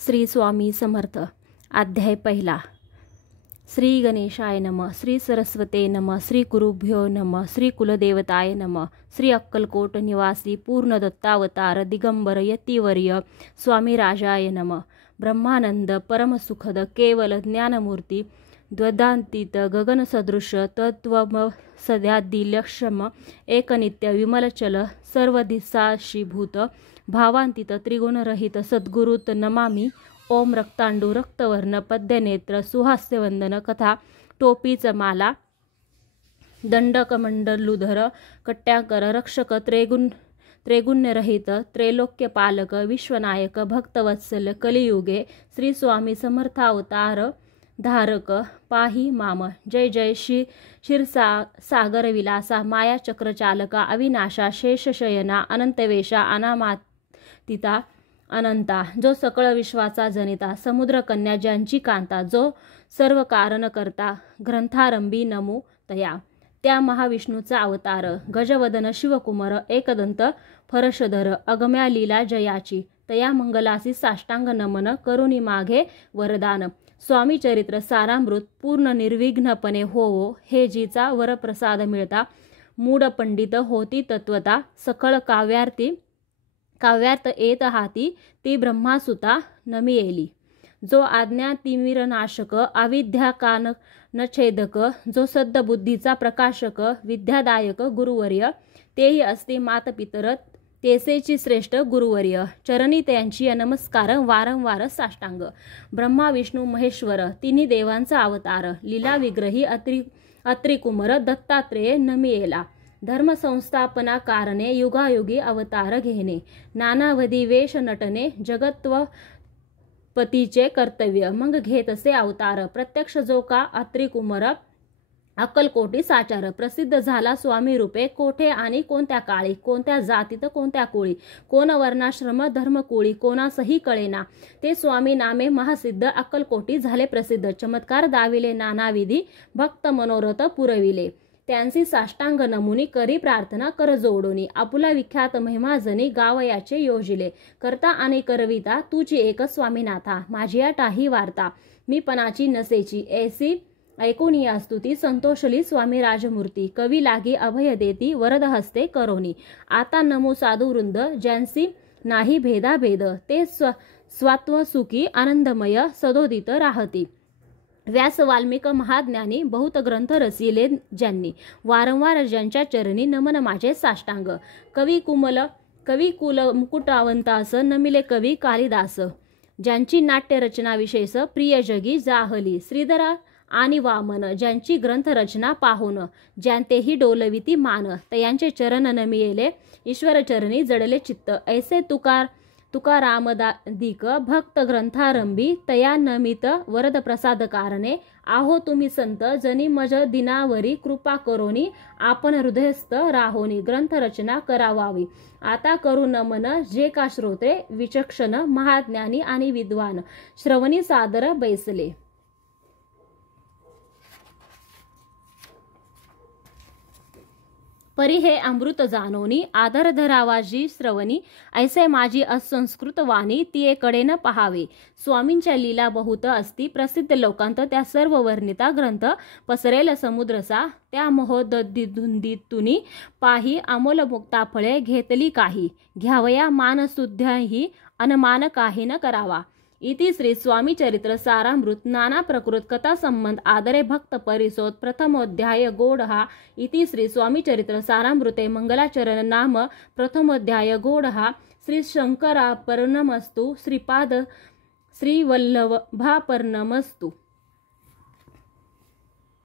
श्री स्वामी समर्थ. अध्याय पहिला. श्री गणेशाय नमः. श्री सरस्वते नमः. श्री गुरुभ्यो नमः. श्री कुलदेवताय नमः. श्री अक्कलकोट निवासी पूर्ण दत्तावतार दिगंबर यतिवर्य स्वामी राजाय नमः. ब्रह्मानंद परमसुखद केवल ज्ञानमूर्ती द्वदांतीत गगन सदृश तत्व सद्यादिलक्षम एकनित्य विमलचल सर्वदिशाशीभूत भावांतीत त्रिगुणरहित सद्गुरुत नमामि. ओम रक्तांडू रक्तवर्ण पद्यनेत्र सुहास्यवंदन कथा टोपीच माला दंडकमंडलुधर कट्याकर रक्षक त्रैगुण्यरहित त्रैलोक्यपालक विश्वनायक भक्तवत्सल कलियुगे श्री स्वामी समर्थावतार धारक पाही माम. जय जय श्री क्षीरसागर विलासा माया चक्रचालका अविनाशा शेषशयना अनंतवेशा अनामातीता अनंता जो सकळ विश्वाचा जनिता समुद्र कन्या ज्यांची कांता जो सर्व कारण करता ग्रंथारंभी नमो तया. त्या महाविष्णूचा अवतार गजवदन शिवकुमार एकदंत फरशधर अगम्या लीला जयाची तया मंगलासी साष्टांग नमन करुणी मागे वरदान. स्वामी चरित्र सारामृत पूर्ण निर्विघ्नपणे होवो हे जीचा वरप्रसाद मिळता मूढ पंडित होती तत्वता सकळ काव्यार्थ येत हाती ती ब्रह्मासुता नमियेली. जो आज्ञा तिमिरनाशक अविद्या कान न छेदक जो सद्बुद्धीचा प्रकाशक विद्यादायक गुरुवर्य तेही असते मातपितर तेसेची श्रेष्ठ गुरुवर्य. चरणी त्यांची नमस्कार वारंवार साष्टांग. ब्रह्मा विष्णू महेश्वर तिन्ही देवांचा अवतार लीला विग्रही अत्रिकुमार दत्तात्रेय नमियेला. धर्म संस्थापना कारणे युगायुगी अवतार घेणे नानावधी वेश नटने जगत्वपतीचे कर्तव्य मग घेत असे अवतार. प्रत्यक्ष जो का अत्रिकुमार अक्कलकोटी साचार प्रसिद्ध झाला स्वामी रूपे कोठे आणि कोणत्या काळी कोणत्या जातीत कोणत्या कुळी कोण वर्णाश्रम धर्मकुळी कोणासही कळेना ते स्वामी नामे महासिद्ध अक्कलकोटी झाले प्रसिद्ध. चमत्कार दाविले नानाविधी भक्त मनोरथ पुरविले त्यांची साष्टांग नमुनी करी प्रार्थना कर जोडोनी आपुला विख्यात महिमाजनी गावयाचे योजिले करता आणि करविता तुझी एक स्वामीनाथा माझी टाही वार्ता मी पणाची नसेची ऐसी ऐकून या स्तुती संतोषली स्वामी राजमूर्ती कवी लागी अभय देती वरद हस्ते करोनी. आता नमो साधू वृंद ज्यांसी नाही भेदाभेद ते स्वात्व सुखी आनंदमय सदोदित राहती. व्यास वाल्मिक महाज्ञानी बहुत ग्रंथ रचिले ज्यांनी वारंवार ज्यांच्या चरणी नमन माझे साष्टांग. कवी कुल मुकुटावंतास नमिले कवी कालिदास ज्यांची नाट्य रचना विशेष प्रिय जगी जाहली. श्रीधरा आणि वामन ज्यांची ग्रंथ रचना पाहून ज्यांतेही डोलविती मान तयांचे चरण नमियेले ईश्वर चरणी जडले चित्त. ऐसे तुकारामदादिक भक्त ग्रंथारंभी तया नमित वरद प्रसाद कारणे आहो तुम्ही संत जनी मज दिनावरी कृपा करोनी आपण हृदयस्थ राहोनी ग्रंथ रचना करावावी. आता करू नमन जे का श्रोते विचक्षण महाज्ञानी आणि विद्वान श्रवणी सादर बैसले. परी हे अमृत जानोनी आदर धरावाजी श्रवणी ऐसे माझी असंस्कृत वाणी ती कडेन पहावे. स्वामींच्या लीला बहुत असती प्रसिद्ध लोकांत त्या सर्व वर्णिता ग्रंथ पसरेल समुद्रसा त्या महोदधुंदीतुनी पाही अमोल मुक्ता फळे घेतली काही घ्यावया मानसुद्ध्याही अनमान काही न करावा. इति श्री स्वामी चरित्र सारामृत नाना प्रकृत कथा संबंध आदरे भक्त परिसोत प्रथमोध्याय गोडहा. इति श्री स्वामी चरित्र सारामृते मंगलाचरण नाम प्रथमोध्याय गोडहा. श्री शंकरापर्णमस्तु श्रीपाद श्रीवल्लभापर्णमस्तु.